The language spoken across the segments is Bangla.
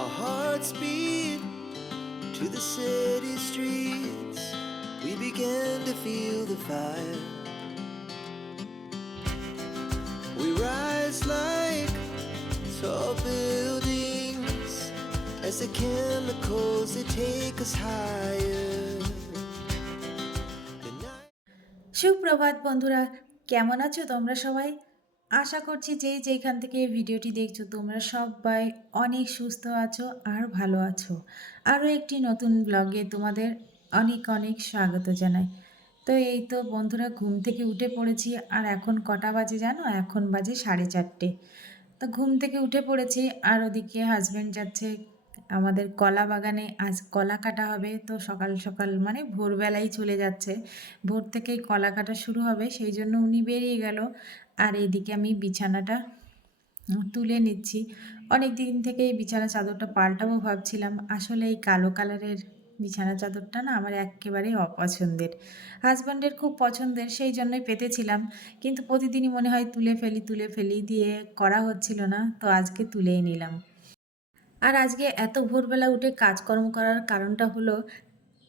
Our hearts beat to the city streets. We began to feel the fire. We rise like tall buildings as the chemicals they take us higher. The night- সুপ্রভাত বন্ধুরা কেমন আছো তোমরা সবাই আশা করছি যে যেখান থেকে ভিডিওটি দেখছ, তোমরা সবাই অনেক সুস্থ আছো আর ভালো আছো। আরও একটি নতুন ব্লগে তোমাদের অনেক অনেক স্বাগত জানাই। তো এই তো বন্ধুরা, ঘুম থেকে উঠে পড়েছি আর এখন কটা বাজে জানো? এখন বাজে সাড়ে চারটে। তো ঘুম থেকে উঠে পড়েছি আর ওদিকে হাজব্যান্ড যাচ্ছে আমাদের কলা বাগানে। আজ কলা কাটা হবে, তো সকাল সকাল মানে ভোরবেলাই চলে যাচ্ছে। ভোর থেকেই কলা কাটা শুরু হবে, সেই জন্য উনি বেরিয়ে গেল। আর এদিকে আমি বিছানাটা তুলে নিচ্ছি। অনেক দিন থেকে এই বিছানা চাদরটা পাল্টাবো ভাবছিলাম। আসলে এই কালো কালারের বিছানা চাদরটা না আমার একেবারেই অপছন্দের। হাজব্যান্ডের খুব পছন্দের, সেই জন্যই পেতেছিলাম। কিন্তু প্রতিদিনই মনে হয় তুলে ফেলি তুলে ফেলি দিয়ে করা হচ্ছিল না, তো আজকে তুলেই নিলাম। আর আজকে এত ভোরবেলা উঠে কাজকর্ম করার কারণটা হলো,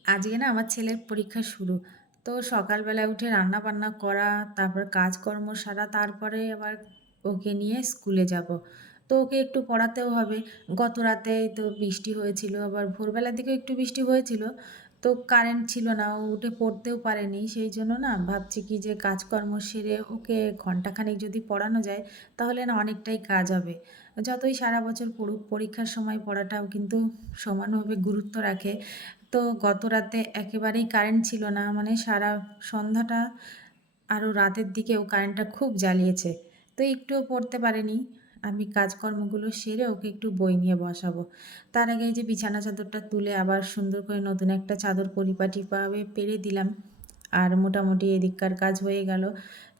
আজকে না আমার ছেলের পরীক্ষা শুরু। তো সকালবেলা উঠে রান্না বান্না করা, তারপর কাজকর্ম সারা, তারপরে আবার ওকে নিয়ে স্কুলে যাব। তো ওকে একটু পড়াতেও হবে। গত রাতে তো বৃষ্টি হয়েছিল, আবার ভোরবেলার দিকে একটু বৃষ্টি হয়েছিল। তো কারেন্ট ছিল না, ও উঠে পড়তেও পারেনি। সেই জন্য না ভাবছি কি যে কাজকর্ম সেরে ওকে ঘন্টাখানেক যদি পড়ানো যায়, তাহলে না অনেকটাই কাজ হবে। যতই সারা বছর পড়ুক, পরীক্ষার সময় পড়াটাও কিন্তু সমানভাবে গুরুত্ব রাখে। তো গত রাতে একেবারেই কারেন্ট ছিল না মানে সারা সন্ধ্যাটা আরও রাতের দিকেও কারেন্টটা খুব জ্বালিয়েছে। তো একটুও পড়তে পারেনি, আমি কাজকর্মগুলো সেরে ওকে একটু বই নিয়ে বসাবো। তার আগে যে বিছানা চাদরটা তুলে আবার সুন্দর করে নতুন একটা চাদর পরিপাটিভাবে পেরে দিলাম। আর মোটামুটি এদিককার কাজ হয়ে গেল।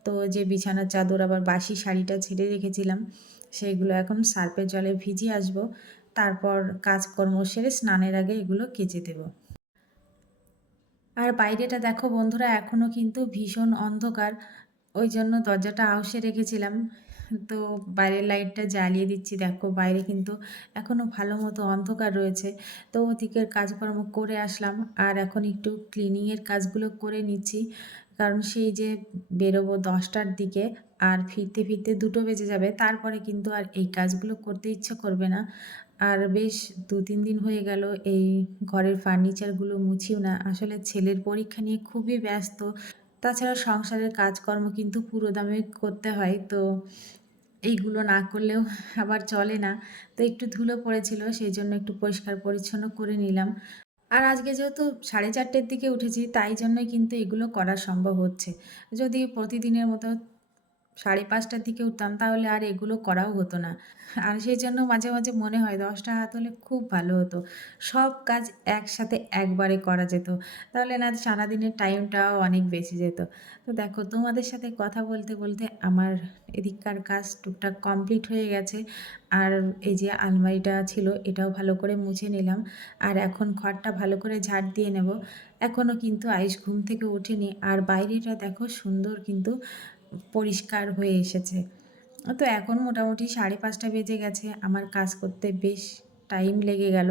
তো যে বিছানার চাদর আবার বাসি শাড়িটা ছেড়ে রেখেছিলাম। সেইগুলো এখন সার্পের জলে ভিজিয়ে আসব। তারপর কাজকর্ম সেরে স্নানের আগে এগুলো কেচে দেব। আর বাইরেটা দেখো বন্ধুরা এখনও কিন্তু ভীষণ অন্ধকার। ওই জন্য দরজাটা আউসে রেখেছিলাম। তো বাইরের লাইটটা জ্বালিয়ে দিচ্ছি। দেখো বাইরে কিন্তু এখনও ভালো মতো অন্ধকার রয়েছে। তো ওদিকের কাজকর্ম করে আসলাম। আর এখন একটু ক্লিনিংয়ের কাজগুলো করে নিচ্ছি। কারণ সেই যে বেরোবো দশটার দিকে আর ফিরতে ফিরতে দুটো বেজে যাবে, তারপরে কিন্তু আর এই কাজগুলো করতে ইচ্ছে করবে না। আর বেশ দু তিন দিন হয়ে গেল, এই ঘরের ফার্নিচারগুলো মুছিও না। আসলে ছেলের পরীক্ষা নিয়ে খুবই ব্যস্ত। তাছাড়া সংসারের কাজকর্ম কিন্তু পুরো দামে করতে হয়, তো এইগুলো না করলেও আবার চলে না। তো একটু ধুলো পড়েছিল, সেই জন্য একটু পরিষ্কার পরিচ্ছন্ন করে নিলাম। আর আজকে যেহেতু সাড়ে চারটের দিকে উঠেছি, তাই জন্যই কিন্তু এগুলো করা সম্ভব হচ্ছে। যদি প্রতিদিনের মতো সাড়ে পাঁচটার দিকে উঠতাম, তাহলে আর এগুলো করাও হতো না। আর সেই জন্য মাঝে মাঝে মনে হয় দশটা হাত হলে খুব ভালো হতো। সব কাজ একসাথে একবারে করা যেত। তাহলে না সারাদিনের টাইমটাও অনেক বেঁচে যেত। তো দেখো, তোমাদের সাথে কথা বলতে বলতে আমার এদিককার কাজ টুকটাক কমপ্লিট হয়ে গেছে। আর এই যে আলমারিটা ছিল, এটাও ভালো করে মুছে নিলাম। আর এখন ঘরটা ভালো করে ঝাড় দিয়ে নেব। এখনও কিন্তু আইস ঘুম থেকে ওঠেনি। আর বাইরেটা দেখো সুন্দর কিন্তু পরিষ্কার হয়ে এসেছে। তো এখন মোটামুটি সাড়ে পাঁচটা বেজে গেছে, আমার কাজ করতে বেশ টাইম লেগে গেল।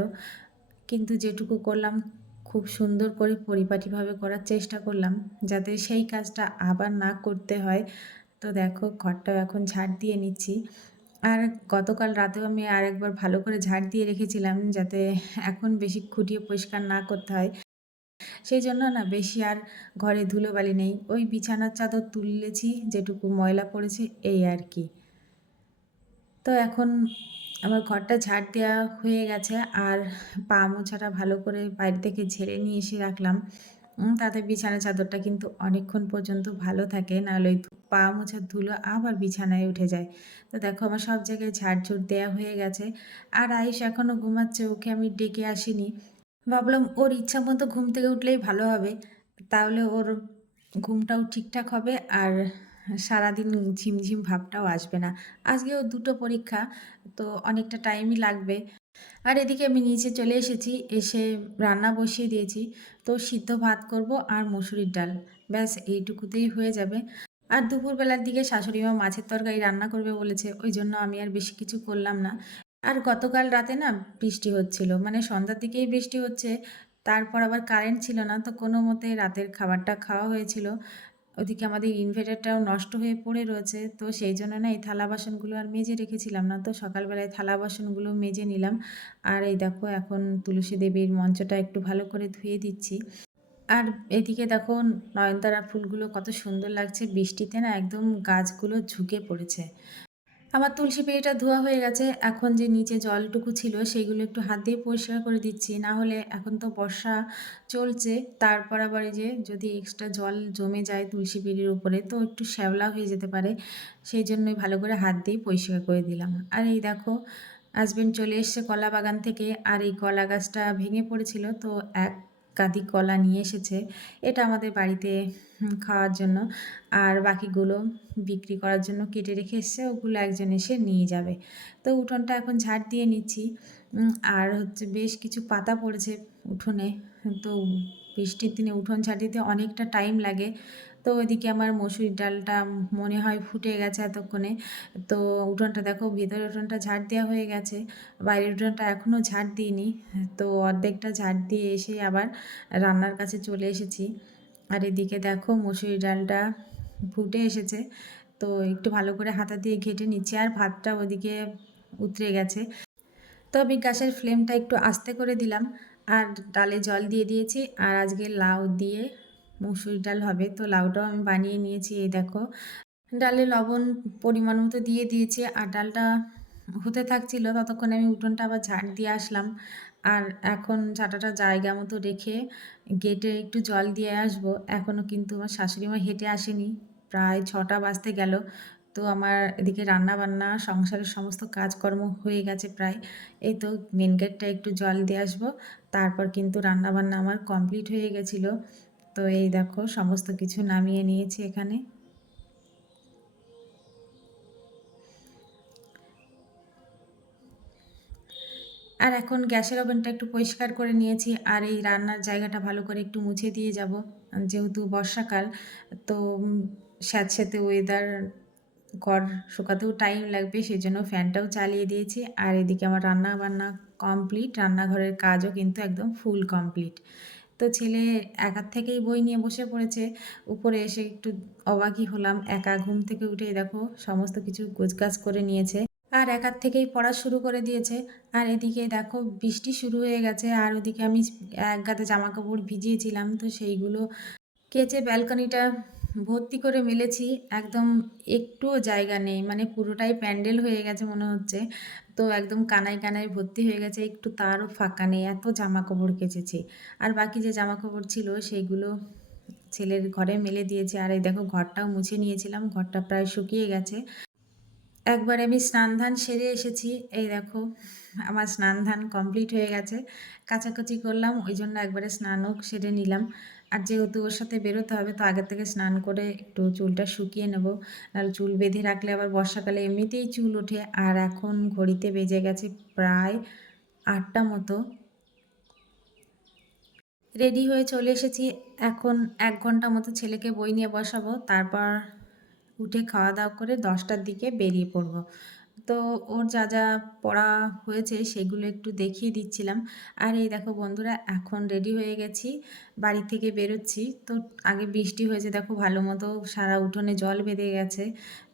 কিন্তু যেটুকু করলাম, খুব সুন্দর করে পরিপাটিভাবে করার চেষ্টা করলাম, যাতে সেই কাজটা আবার না করতে হয়। তো দেখো, ঘরটাও এখন ঝাড় দিয়ে নিচ্ছি। আর গতকাল রাতেও আমি আরেকবার ভালো করে ঝাড় দিয়ে রেখেছিলাম, যাতে এখন বেশি খুঁটিয়ে পরিষ্কার না করতে হয়। সেই জন্য না বেশি আর ঘরে ধুলোবালি নেই। ওই বিছানার চাদর তুলেছি, যেটুকু ময়লা পড়েছে, এই আর কি। তো এখন আমার ঘরটা ঝাড় দেওয়া হয়ে গেছে আর পা মোছাটা ভালো করে বাইরে থেকে ঝেড়ে নিয়ে এসে রাখলাম। তাতে বিছানা চাদরটা কিন্তু অনেকক্ষণ পর্যন্ত ভালো থাকে, নাহলে ওই পা মোছার ধুলো আবার বিছানায় উঠে যায়। তো দেখো আমার সব জায়গায় ঝাড়ঝুট দেওয়া হয়ে গেছে। আর আয়ুষ এখনও ঘুমাচ্ছে, ওকে আমি ডেকে আসিনি। ভাবলাম ওর ইচ্ছা মতো ঘুম থেকে উঠলেই ভালো হবে। তাহলে ওর ঘুমটাও ঠিকঠাক হবে আর সারাদিন ঝিমঝিম ভাবটাও আসবে না। আজকে ওর দুটো পরীক্ষা, তো অনেকটা টাইমই লাগবে। আর এদিকে আমি নিচে চলে এসেছি, এসে রান্না বসিয়ে দিয়েছি। তো সিদ্ধ ভাত করব আর মসুরির ডাল। ব্যাস, এইটুকুতেই হয়ে যাবে। আর দুপুরবেলার দিকে শাশুড়ি মা মাছের তরকারি রান্না করবে বলেছে, ওই জন্য আমি আর বেশি কিছু করলাম না। আর গতকাল রাতে না বৃষ্টি হচ্ছিল। মানে সন্ধ্যার দিকেই বৃষ্টি হচ্ছে, তারপর আবার কারেন্ট ছিল না, তো কোনো মতে রাতের খাবারটা খাওয়া হয়েছিল। ওদিকে আমাদের ইনভার্টারটাও নষ্ট হয়ে পড়ে রয়েছে, তো সেই জন্য না এই থালা বাসনগুলো আর মেজে রেখেছিলাম না, তো সকালবেলায় থালা বাসনগুলো মেজে নিলাম। আর এই দেখো এখন তুলসী দেবীর মঞ্চটা একটু ভালো করে ধুয়ে দিচ্ছি। আর এদিকে দেখো নয়নতারা ফুলগুলো কত সুন্দর লাগছে, বৃষ্টিতে না একদম গাছগুলো ঝুঁকে পড়েছে। আমার তুলসী পেয়েটা ধোয়া হয়ে গেছে। এখন যে নিচে জলটুকু ছিল সেইগুলো একটু হাত দিয়ে পরিষ্কার করে দিচ্ছি। না হলে এখন তো বর্ষা চলছে। তারপর আবার যে যদি এক্সট্রা জল জমে যায় তুলসী পিঁড়ির উপরে, তো একটু শ্যাওলা হয়ে যেতে পারে। সেই জন্যই ভালো করে হাত দিয়ে পরিষ্কার করে দিলাম। আর এই দেখো হাজবেন্ড চলে এসছে কলা বাগান থেকে। আর এই কলা গাছটা ভেঙে পড়েছিল। তো এক কাঁদি কলা নিয়ে এসেছে। এটা আমাদের বাড়িতে খাওয়ার জন্য। আর বাকিগুলো বিক্রি করার জন্য কেটে রেখে এসছে। ওগুলো একজন এসে নিয়ে যাবে। তো উঠোনটা এখন ঝাড় দিয়ে নিচ্ছি। আর হচ্ছে বেশ কিছু পাতা পড়েছে উঠোনে। তো বৃষ্টির দিনে উঠোন ঝাড় দিতে অনেকটা টাইম লাগে। তো ওইদিকে আমার মসুরির ডালটা মনে হয় ফুটে গেছে এতক্ষণে। তো উঠোনটা দেখো ভেতরের উঠোনটা ঝাড় দেওয়া হয়ে গেছে। বাইরের উঠোনটা এখনও ঝাড় দিইনি। তো অর্ধেকটা ঝাড় দিয়ে এসে আবার রান্নার কাছে চলে এসেছি। আর এদিকে দেখো মসুরি ডালটা ফুটে এসেছে। তো একটু ভালো করে হাতা দিয়ে ঘেটে নিচ্ছি আর ভাতটা ওদিকে উতরে গেছে। তো আমি গ্যাসের ফ্লেমটা একটু আস্তে করে দিলাম। আর ডালে জল দিয়ে দিয়েছি। আর আজকে লাউ দিয়ে মুসুর ডাল হবে। তো লাউটাও আমি বানিয়ে নিয়েছি, এই দেখো। ডালে লবণ পরিমাণ মতো দিয়ে দিয়েছি আর ডালটা হতে থাকছিল, ততক্ষণ আমি উঠোনটা আবার ঝাড় দিয়ে আসলাম। আর এখন ঝাঁটাটা জায়গা মতো রেখে গেটে একটু জল দিয়ে আসব। এখনও কিন্তু আমার শাশুড়ি মা হেঁটে আসেনি, প্রায় ছটা বাজতে গেল। তো আমার এদিকে রান্না বান্না সংসারের সমস্ত কাজকর্ম হয়ে গেছে প্রায়। এই তো মেন গেটটা একটু জল দিয়ে আসব। তারপর কিন্তু রান্না বান্না আমার কমপ্লিট হয়ে গেছিল। তো এই দেখো, সমস্ত কিছু নামিয়ে নিয়েছি এখানে। আর এখন গ্যাসের ওভেনটা একটু পরিষ্কার করে নিয়েছি, আর এই রান্নার জায়গাটা ভালো করে একটু মুছে দিয়ে যাব, যেহেতু বর্ষাকাল, তো স্যাঁতস্যাঁতে ওয়েদার ঘর শুকাতেও টাইম লাগবে সেই জন্য ফ্যানটাও চালিয়ে দিয়েছি, আর এদিকে আমার রান্না বান্না কমপ্লিট রান্নাঘরের কাজও কিন্তু একদম ফুল কমপ্লিট তো ছেলে একার থেকেই বই নিয়ে বসে পড়েছে। উপরে এসে একটু অবাকি হলাম। একা ঘুম থেকে উঠে দেখো সমস্ত কিছু গোছগাছ করে নিয়েছে। আর একার থেকেই পড়া শুরু করে দিয়েছে। আর এদিকে দেখো বৃষ্টি শুরু হয়ে গেছে। আর ওদিকে আমি এক গাতে জামা কাপড় ভিজিয়েছিলাম। তো সেইগুলো কেচে ব্যালকনিটা ভর্তি করে মেলেছি, একদম একটুও জায়গা নেই মানে পুরোটাই প্যান্ডেল হয়ে গেছে মনে হচ্ছে। তো একদম কানায় কানায় ভর্তি হয়ে গেছে, একটু তারও ফাঁকা নেই, এত জামা কাপড় কেচেছি। আর বাকি যে জামা কাপড় ছিল সেইগুলো ছেলের ঘরে মেলে দিয়েছে, আর এই দেখো ঘরটাও মুছে নিয়েছিলাম, ঘরটা প্রায় শুকিয়ে গেছে। একবার আমি স্নান ধান সেরে এসেছি, এই দেখো আমার স্নান ধান কমপ্লিট হয়ে গেছে, কাচাকাচি করলাম, ওই জন্য একবারে স্নানও সেরে নিলাম। আর যেহেতু ওর সাথে বেরোতে হবে, তো আগের থেকে স্নান করে একটু চুলটা শুকিয়ে নেব। আর চুল বেঁধে রাখলে আবার বর্ষাকালে এমনিতেই চুল ওঠে। আর এখন ঘড়িতে বেজে গেছে প্রায় আটটা মতো। রেডি হয়ে চলে এসেছি। এখন এক ঘণ্টা মতো ছেলেকে বই নিয়ে বসাবো। তারপর উঠে খাওয়া দাওয়া করে দশটার দিকে বেরিয়ে পড়ব। তো ওর যা যা পড়া হয়েছে সেগুলো একটু দেখিয়ে দিচ্ছিলাম। আর এই দেখো বন্ধুরা, এখন রেডি হয়ে গেছি, বাড়ি থেকে বেরোচ্ছি। তো আগে বৃষ্টি হয়েছে, দেখো ভালো মতো সারা উঠোনে জল বেঁধে গেছে।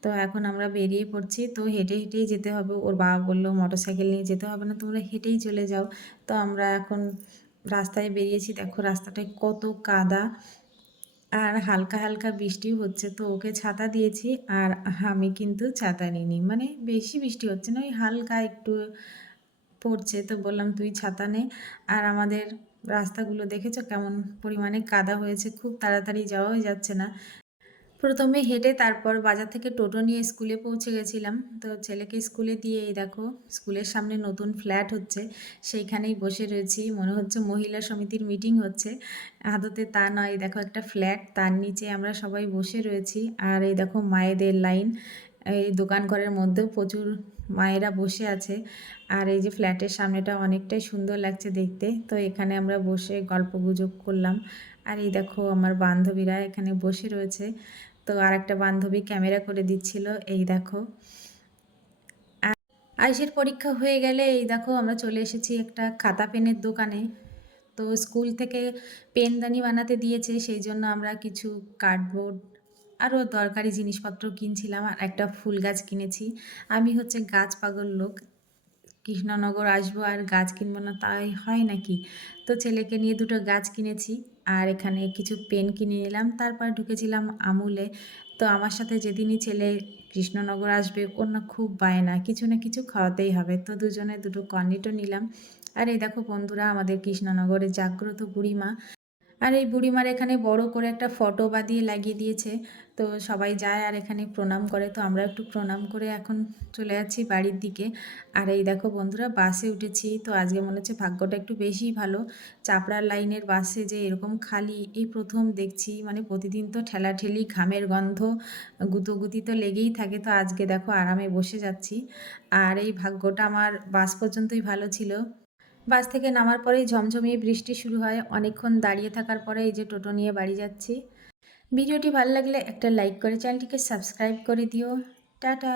তো এখন আমরা বেরিয়ে পড়ছি, তো হেঁটে হেঁটেই যেতে হবে। ওর বাবা বলল মোটর সাইকেল নিয়ে যেতে হবে না, তোমরা হেঁটেই চলে যাও। তো আমরা এখন রাস্তায় বেরিয়েছি। দেখো রাস্তাটায় কত কাদা। আর হালকা হালকা বৃষ্টি হচ্ছে, তো ওকে ছাতা দিয়েছি আর আমি কিন্তু ছাতা নিইনি। মানে বেশি বৃষ্টি হচ্ছে না, ওই হালকা একটু পড়ছে, তো বললাম তুই ছাতা নে। আর আমাদের রাস্তাগুলো দেখেছ কেমন পরিমাণে কাদা হয়েছে, খুব তাড়াতাড়ি যাওয়াও যাচ্ছে না। প্রথমে হেঁটে তারপর বাজার থেকে টোটো নিয়ে স্কুলে পৌঁছে গেছিলাম। তো ছেলেকে স্কুলে দিয়ে এই দেখো, স্কুলের সামনে নতুন ফ্ল্যাট হচ্ছে। সেইখানেই বসে রয়েছি। মনে হচ্ছে মহিলা সমিতির মিটিং হচ্ছে। আদতে তা নয় দেখো একটা ফ্ল্যাট। তার নিচে আমরা সবাই বসে রয়েছি। আর এই দেখো মায়েদের লাইন। এই দোকান ঘরের মধ্যেও প্রচুর মায়েরা বসে আছে। আর এই যে ফ্ল্যাটের সামনেটা অনেকটাই সুন্দর লাগছে দেখতে। তো এখানে আমরা বসে গল্প গুজব করলাম। আর এই দেখো আমার বান্ধবীরা এখানে বসে রয়েছে। তো আর একটা বান্ধবী ক্যামেরা করে দিচ্ছিল, এই দেখো। আয়ুষের পরীক্ষা হয়ে গেলে, এই দেখো, আমরা চলে এসেছি একটা খাতা পেনের দোকানে। তো স্কুল থেকে পেনদানি বানাতে দিয়েছে, সেই জন্য আমরা কিছু কার্ডবোর্ড আরও দরকারি জিনিসপত্র কিনছিলাম আর একটা ফুল গাছ কিনেছি। আমি হচ্ছে গাছ পাগল লোক, কৃষ্ণনগর আসব আর গাছ কিনবো না, তাই হয় নাকি? তো ছেলেকে নিয়ে দুটো গাছ কিনেছি। আর এখানে কিছু পেন কিনে নিলাম। তারপর ঢুকেছিলাম আমুলে। তো আমার সাথে যেদিনই ছেলে কৃষ্ণনগর আসবে, ওর না খুব বায়না। কিছু না কিছু খাওয়াতেই হবে। তো দুজনে দুটো কর্নেটও নিলাম। আর এই দেখো বন্ধুরা, আমাদের কৃষ্ণনগরের জাগ্রত বুড়িমা। আর এই বুড়িমার এখানে বড় করে একটা ফটো বাদিয়ে লাগিয়ে দিয়েছে। তো সবাই যায় আর এখানে প্রণাম করে। তো আমরা একটু প্রণাম করে এখন চলে যাচ্ছি বাড়ির দিকে। আর এই দেখো বন্ধুরা, বাসে উঠেছি। তো আজকে মনে হচ্ছে ভাগ্যটা একটু বেশিই ভালো। চাপড়ার লাইনের বাসে যে এরকম খালি এই প্রথম দেখছি মানে প্রতিদিন তো ঠেলাঠেলি, ঘামের গন্ধ, গুতোগুতি তো লেগেই থাকে। তো আজকে দেখো আরামে বসে যাচ্ছি। আর এই ভাগ্যটা আমার বাস পর্যন্তই ভালো ছিল। বাস থেকে নামার পরেই ঝমঝমিয়ে বৃষ্টি শুরু হয়। অনেকক্ষণ দাঁড়িয়ে থাকার পরে এই যে টোটো নিয়ে বাড়ি যাচ্ছি। ভিডিওটি ভালো লাগলে একটা লাইক করে চ্যানেলটিকে সাবস্ক্রাইব করে দিও। টাটা।